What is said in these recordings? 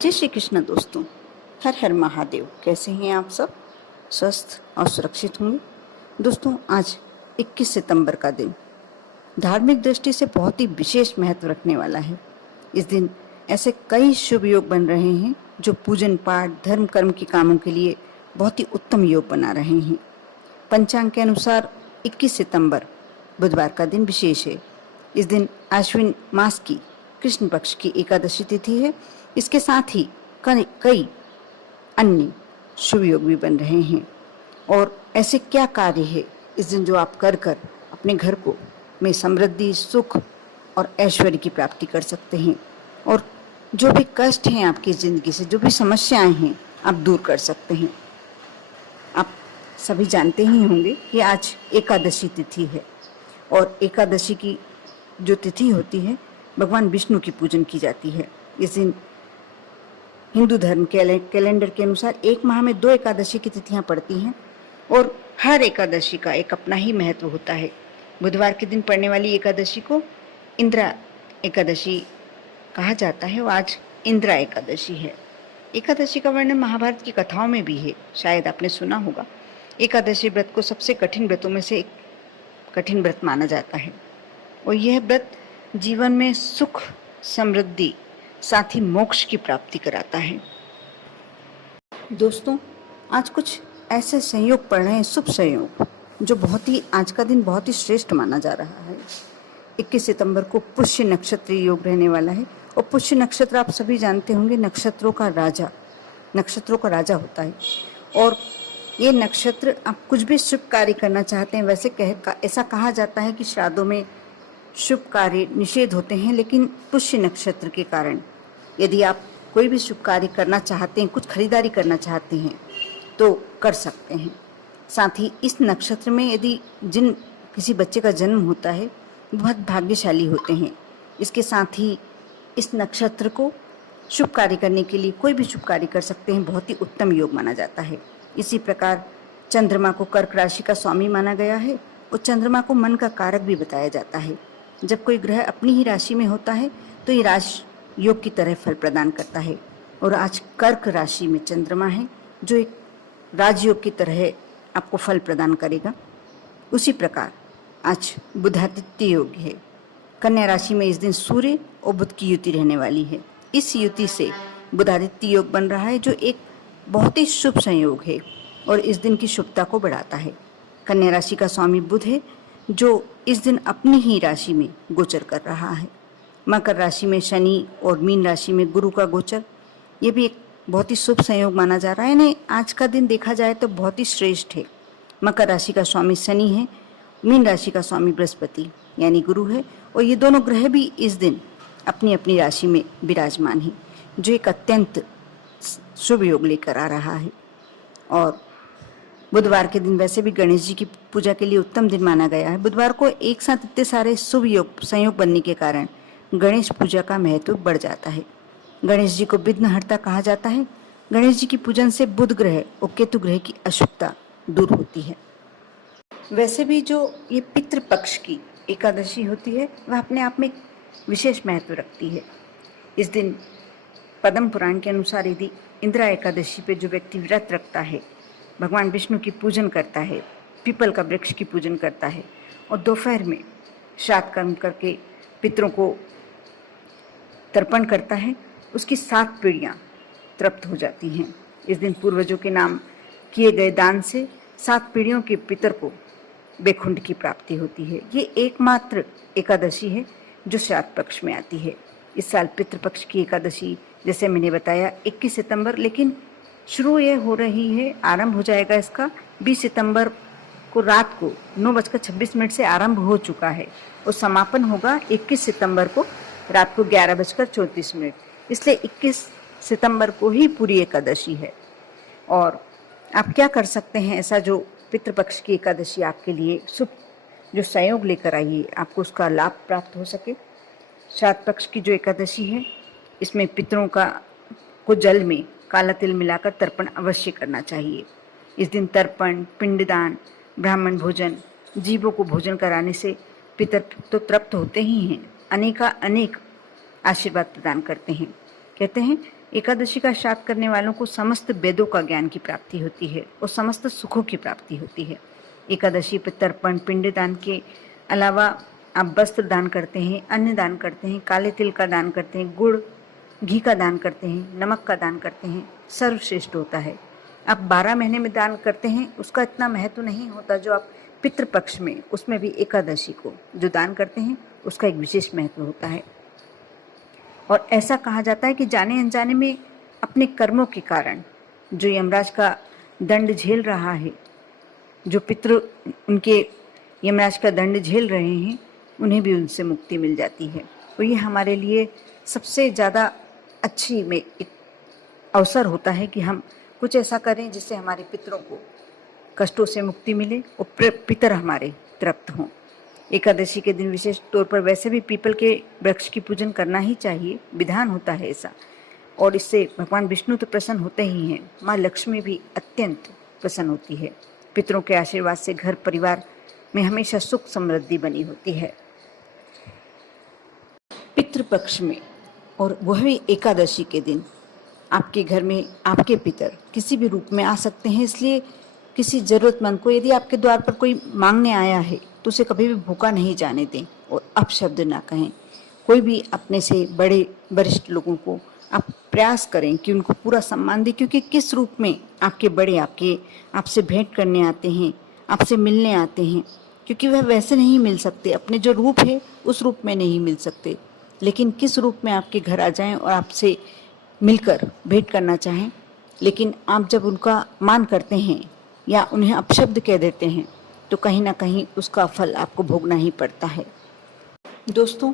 जय श्री कृष्ण दोस्तों। हर हर महादेव। कैसे हैं आप सब? स्वस्थ और सुरक्षित होंगे। दोस्तों, आज 21 सितंबर का दिन धार्मिक दृष्टि से बहुत ही विशेष महत्व रखने वाला है। इस दिन ऐसे कई शुभ योग बन रहे हैं जो पूजन पाठ धर्म कर्म के कामों के लिए बहुत ही उत्तम योग बना रहे हैं। पंचांग के अनुसार 21 सितंबर बुधवार का दिन विशेष है। इस दिन आश्विन मास की कृष्ण पक्ष की एकादशी तिथि है। इसके साथ ही कई अन्य शुभ योग भी बन रहे हैं। और ऐसे क्या कार्य है इस दिन जो आप कर कर अपने घर को में समृद्धि, सुख और ऐश्वर्य की प्राप्ति कर सकते हैं, और जो भी कष्ट हैं आपकी ज़िंदगी से, जो भी समस्याएं हैं, आप दूर कर सकते हैं। आप सभी जानते ही होंगे कि आज एकादशी तिथि है, और एकादशी की जो तिथि होती है भगवान विष्णु की पूजन की जाती है। इस दिन हिंदू धर्म कैलेंडर के अनुसार एक माह में 2 एकादशी की तिथियां पड़ती हैं, और हर एकादशी का एक अपना ही महत्व होता है। बुधवार के दिन पड़ने वाली एकादशी को इंद्रा एकादशी कहा जाता है, और आज इंद्रा एकादशी है। एकादशी का वर्णन महाभारत की कथाओं में भी है, शायद आपने सुना होगा। एकादशी व्रत को सबसे कठिन व्रतों में से एक कठिन व्रत माना जाता है, और यह व्रत जीवन में सुख, समृद्धि, साथ ही मोक्ष की प्राप्ति कराता है। दोस्तों, आज कुछ ऐसे संयोग पड़ रहे हैं, शुभ संयोग, जो बहुत ही आज का दिन बहुत ही श्रेष्ठ माना जा रहा है। 21 सितंबर को पुष्य नक्षत्र योग रहने वाला है, और पुष्य नक्षत्र आप सभी जानते होंगे नक्षत्रों का राजा होता है। और ये नक्षत्र आप कुछ भी शुभ कार्य करना चाहते हैं, वैसे ऐसा कहा जाता है कि श्राद्धों में शुभ कार्य निषेध होते हैं, लेकिन पुष्य नक्षत्र के कारण यदि आप कोई भी शुभ कार्य करना चाहते हैं, कुछ खरीदारी करना चाहते हैं, तो कर सकते हैं। साथ ही इस नक्षत्र में यदि किसी बच्चे का जन्म होता है, बहुत भाग्यशाली होते हैं। इसके साथ ही इस नक्षत्र को शुभ कार्य करने के लिए कोई भी शुभ कार्य कर सकते हैं, बहुत ही उत्तम योग माना जाता है। इसी प्रकार चंद्रमा को कर्क राशि का स्वामी माना गया है, और चंद्रमा को मन का कारक भी बताया जाता है। जब कोई ग्रह अपनी ही राशि में होता है तो ये राशि योग की तरह फल प्रदान करता है, और आज कर्क राशि में चंद्रमा है जो एक राजयोग की तरह आपको फल प्रदान करेगा। उसी प्रकार आज बुधादित्य योग है। कन्या राशि में इस दिन सूर्य और बुध की युति रहने वाली है। इस युति से बुधादित्य योग बन रहा है, जो एक बहुत ही शुभ संयोग है और इस दिन की शुभता को बढ़ाता है। कन्या राशि का स्वामी बुध है, जो इस दिन अपनी ही राशि में गोचर कर रहा है। मकर राशि में शनि और मीन राशि में गुरु का गोचर, ये भी एक बहुत ही शुभ संयोग माना जा रहा है। यानी आज का दिन देखा जाए तो बहुत ही श्रेष्ठ है। मकर राशि का स्वामी शनि है, मीन राशि का स्वामी बृहस्पति यानी गुरु है, और ये दोनों ग्रह भी इस दिन अपनी अपनी राशि में विराजमान है, जो एक अत्यंत शुभ योग लेकर आ रहा है। और बुधवार के दिन वैसे भी गणेश जी की पूजा के लिए उत्तम दिन माना गया है। बुधवार को एक साथ इतने सारे शुभ संयोग बनने के कारण गणेश पूजा का महत्व बढ़ जाता है। गणेश जी को विघ्नहर्ता कहा जाता है। गणेश जी की पूजन से बुध ग्रह और केतु ग्रह की अशुभता दूर होती है। वैसे भी जो ये पितृपक्ष की एकादशी होती है, वह अपने आप में एक विशेष महत्व रखती है। इस दिन पद्म पुराण के अनुसार यदि इंदिरा एकादशी पे जो व्यक्ति व्रत रखता है, भगवान विष्णु की पूजन करता है, पीपल का वृक्ष की पूजन करता है, और दोपहर में श्राद्ध कर्म करके पितरों को तर्पण करता है, उसकी 7 पीढ़ियाँ तृप्त हो जाती हैं। इस दिन पूर्वजों के नाम किए गए दान से 7 पीढ़ियों के पितर को बैकुंठ की प्राप्ति होती है। ये एकमात्र एकादशी है जो श्राद्ध पक्ष में आती है। इस साल पितृपक्ष की एकादशी जैसे मैंने बताया 21 सितंबर, लेकिन शुरू ये हो रही है, आरंभ हो जाएगा इसका 20 सितंबर को रात को 9:26 से आरंभ हो चुका है, और समापन होगा 21 सितंबर को रात को 11:34। इसलिए 21 सितंबर को ही पूरी एकादशी है। और आप क्या कर सकते हैं ऐसा जो पितृपक्ष की एकादशी आपके लिए शुभ जो संयोग लेकर आई, आपको उसका लाभ प्राप्त हो सके। श्राद्ध पक्ष की जो एकादशी है, इसमें पितरों को जल में काला तिल मिलाकर तर्पण अवश्य करना चाहिए। इस दिन तर्पण, पिंडदान, ब्राह्मण भोजन, जीवों को भोजन कराने से पितर तो तृप्त होते ही हैं, अनेक आशीर्वाद प्रदान करते हैं। कहते हैं एकादशी का श्राद्ध करने वालों को समस्त वेदों का ज्ञान की प्राप्ति होती है और समस्त सुखों की प्राप्ति होती है। एकादशी पर तर्पण, पिंडदान के अलावा आप वस्त्र दान करते हैं, अन्न दान करते हैं, काले तिल का दान करते हैं, गुड़ घी का दान करते हैं, नमक का दान करते हैं, सर्वश्रेष्ठ होता है। आप 12 महीने में दान करते हैं, उसका इतना महत्व नहीं होता जो आप पितृपक्ष में, उसमें भी एकादशी को जो दान करते हैं उसका एक विशेष महत्व होता है। और ऐसा कहा जाता है कि जाने अनजाने में अपने कर्मों के कारण जो यमराज का दंड झेल रहा है, जो पितृ उनके यमराज का दंड झेल रहे हैं, उन्हें भी उनसे मुक्ति मिल जाती है। तो ये हमारे लिए सबसे ज़्यादा अच्छी में एक अवसर होता है कि हम कुछ ऐसा करें जिससे हमारे पितरों को कष्टों से मुक्ति मिले और पितर हमारे तृप्त हों। एकादशी के दिन विशेष तौर पर वैसे भी पीपल के वृक्ष की पूजन करना ही चाहिए, विधान होता है ऐसा, और इससे भगवान विष्णु तो प्रसन्न होते ही हैं, माँ लक्ष्मी भी अत्यंत प्रसन्न होती है। पितरों के आशीर्वाद से घर परिवार में हमेशा सुख समृद्धि बनी होती है। पितृपक्ष में और वह भी एकादशी के दिन आपके घर में आपके पितर किसी भी रूप में आ सकते हैं, इसलिए किसी ज़रूरतमंद को यदि आपके द्वार पर कोई मांगने आया है तो उसे कभी भी भूखा नहीं जाने दें और अपशब्द ना कहें। कोई भी अपने से बड़े वरिष्ठ लोगों को आप प्रयास करें कि उनको पूरा सम्मान दें, क्योंकि किस रूप में आपके बड़े आपसे भेंट करने आते हैं, आपसे मिलने आते हैं, क्योंकि वह वैसे नहीं मिल सकते, अपने जो रूप है उस रूप में नहीं मिल सकते, लेकिन किस रूप में आपके घर आ जाएं और आपसे मिलकर भेंट करना चाहें। लेकिन आप जब उनका मान करते हैं या उन्हें अपशब्द कह देते हैं तो कहीं ना कहीं उसका फल आपको भोगना ही पड़ता है। दोस्तों,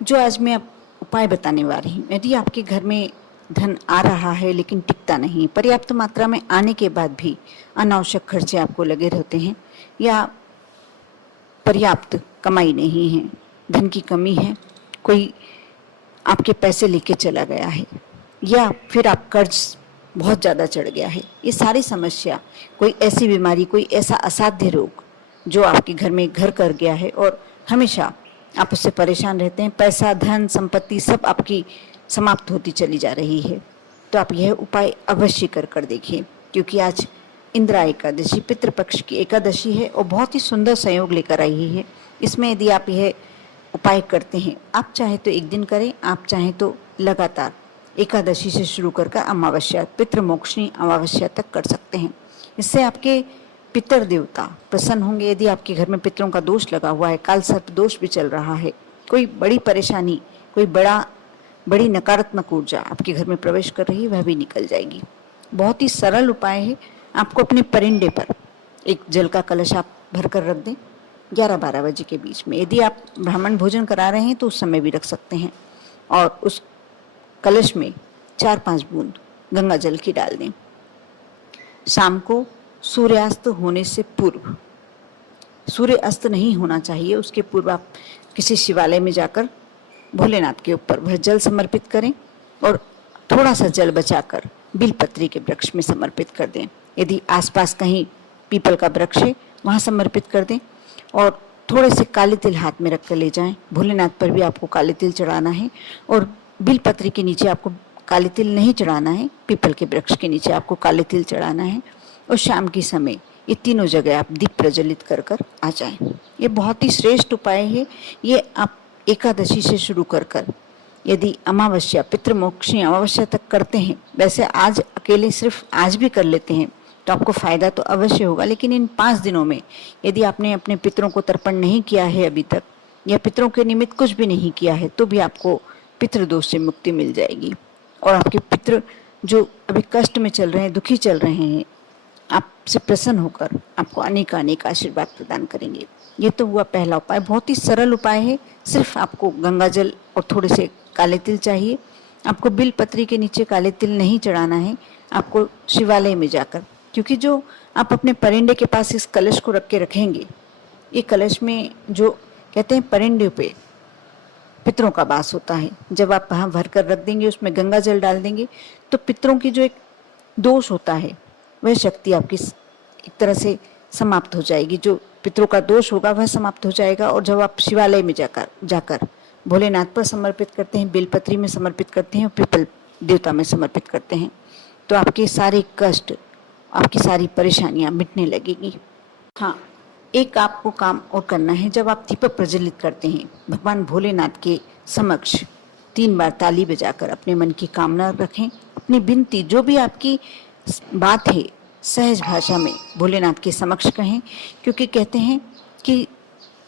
जो आज मैं उपाय बताने वाली हूँ, यदि आपके घर में धन आ रहा है लेकिन टिकता नहीं, पर्याप्त मात्रा में आने के बाद भी अनावश्यक खर्चे आपको लगे रहते हैं, या पर्याप्त कमाई नहीं है, धन की कमी है, कोई आपके पैसे लेके चला गया है, या फिर आप कर्ज बहुत ज़्यादा चढ़ गया है, ये सारी समस्या, कोई ऐसी बीमारी, कोई ऐसा असाध्य रोग जो आपके घर में घर कर गया है और हमेशा आप उससे परेशान रहते हैं, पैसा, धन, संपत्ति सब आपकी समाप्त होती चली जा रही है, तो आप यह उपाय अवश्य कर देखिए, क्योंकि आज इंदिरा एकादशी पितृपक्ष की एकादशी है और बहुत ही सुंदर संयोग लेकर आई है। इसमें यदि आप यह उपाय करते हैं, आप चाहे तो एक दिन करें, आप चाहे तो लगातार एकादशी से शुरू कर अमावस्या, पितृमोक्षणी अमावस्या तक कर सकते हैं। इससे आपके पितर देवता प्रसन्न होंगे। यदि आपके घर में पितरों का दोष लगा हुआ है, काल सर्प दोष भी चल रहा है, कोई बड़ी परेशानी, कोई बड़ी नकारात्मक ऊर्जा आपके घर में प्रवेश कर रही है, वह भी निकल जाएगी। बहुत ही सरल उपाय है। आपको अपने परिंदे पर एक जल का कलश आप भर कर रख दें 11-12 बजे के बीच में। यदि आप ब्राह्मण भोजन करा रहे हैं तो उस समय भी रख सकते हैं, और उस कलश में 4-5 बूंद गंगा जल की डाल दें। शाम को सूर्यास्त होने से पूर्व, सूर्य अस्त नहीं होना चाहिए, उसके पूर्व आप किसी शिवालय में जाकर भोलेनाथ के ऊपर वह जल समर्पित करें और थोड़ा सा जल बचाकर बिलपत्री के वृक्ष में समर्पित कर दें। यदि आसपास कहीं पीपल का वृक्ष है वहाँ समर्पित कर दें, और थोड़े से काले तिल हाथ में रख कर ले जाएं। भोलेनाथ पर भी आपको काले तिल चढ़ाना है, और बिलपत्री के नीचे आपको काले तिल नहीं चढ़ाना है, पीपल के वृक्ष के नीचे आपको काले तिल चढ़ाना है, और शाम के समय ये तीनों जगह आप दीप प्रज्वलित कर आ जाएं। ये बहुत ही श्रेष्ठ उपाय है। ये आप एकादशी से शुरू कर यदि अमावस्या, पितृमोक्षणी अमावस्या तक करते हैं, वैसे आज अकेले सिर्फ आज भी कर लेते हैं तो आपको फायदा तो अवश्य होगा, लेकिन इन 5 दिनों में यदि आपने अपने पितरों को तर्पण नहीं किया है अभी तक, या पितरों के निमित्त कुछ भी नहीं किया है, तो भी आपको पितृदोष से मुक्ति मिल जाएगी। और आपके पितृ जो अभी कष्ट में चल रहे हैं, दुखी चल रहे हैं, आपसे प्रसन्न होकर आपको अनेक आशीर्वाद प्रदान करेंगे। ये तो हुआ पहला उपाय, बहुत ही सरल उपाय है। सिर्फ आपको गंगा जल और थोड़े से काले तिल चाहिए। आपको बिलपत्री के नीचे काले तिल नहीं चढ़ाना है, आपको शिवालय में जाकर, क्योंकि जो आप अपने परिंदे के पास इस कलश को रख के रखेंगे, ये कलश में जो कहते हैं परिंदे पे पितरों का वास होता है। जब आप वहाँ भर कर रख देंगे, उसमें गंगा जल डाल देंगे, तो पितरों की जो एक दोष होता है वह शक्ति आपकी एक तरह से समाप्त हो जाएगी। जो पितरों का दोष होगा वह समाप्त हो जाएगा। और जब आप शिवालय में जाकर भोलेनाथ पर समर्पित करते हैं, बेलपत्री में समर्पित करते हैं, पीपल देवता में समर्पित करते हैं तो आपके सारे कष्ट, आपकी सारी परेशानियां मिटने लगेगी। हाँ, एक आपको काम और करना है। जब आप दीपक प्रज्वलित करते हैं, भगवान भोलेनाथ के समक्ष 3 बार ताली बजाकर अपने मन की कामना रखें, अपनी विनती जो भी आपकी बात है सहज भाषा में भोलेनाथ के समक्ष कहें, क्योंकि कहते हैं कि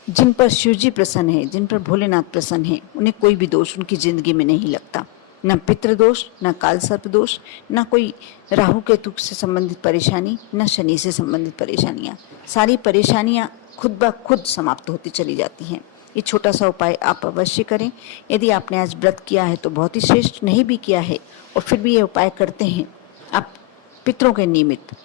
जिन पर शिव जी प्रसन्न है, जिन पर भोलेनाथ प्रसन्न है, उन्हें कोई भी दोष उनकी जिंदगी में नहीं लगता, न पितृ दोष, न काल सर्प दोष, न कोई राहु केतु से संबंधित परेशानी, न शनि से संबंधित परेशानियां। सारी परेशानियां खुद ब खुद समाप्त होती चली जाती हैं। ये छोटा सा उपाय आप अवश्य करें। यदि आपने आज व्रत किया है तो बहुत ही श्रेष्ठ, नहीं भी किया है और फिर भी ये उपाय करते हैं आप पितरों के निमित्त,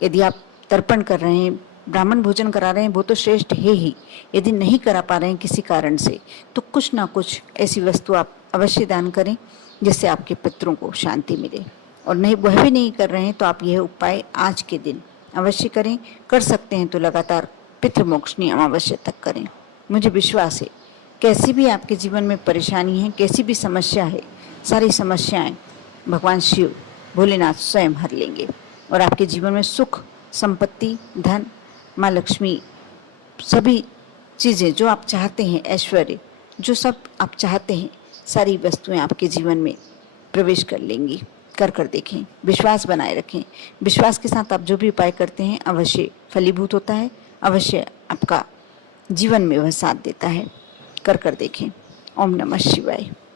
यदि आप तर्पण कर रहे हैं, ब्राह्मण भोजन करा रहे हैं, वो तो श्रेष्ठ है ही। यदि नहीं करा पा रहे हैं किसी कारण से, तो कुछ ना कुछ ऐसी वस्तु आप अवश्य दान करें जिससे आपके पितरों को शांति मिले। और नहीं, वह भी नहीं कर रहे हैं तो आप यह उपाय आज के दिन अवश्य करें। कर सकते हैं तो लगातार पितृमोक्षणी अमावस्या तक करें। मुझे विश्वास है, कैसी भी आपके जीवन में परेशानी है, कैसी भी समस्या है, सारी समस्याएं भगवान शिव भोलेनाथ स्वयं हर लेंगे और आपके जीवन में सुख, संपत्ति, धन, माँ लक्ष्मी, सभी चीज़ें जो आप चाहते हैं, ऐश्वर्य जो सब आप चाहते हैं, सारी वस्तुएं आपके जीवन में प्रवेश कर लेंगी। कर देखें, विश्वास बनाए रखें। विश्वास के साथ आप जो भी उपाय करते हैं अवश्य फलीभूत होता है, अवश्य आपका जीवन में वह साथ देता है। कर देखें। ओम नमः शिवाय।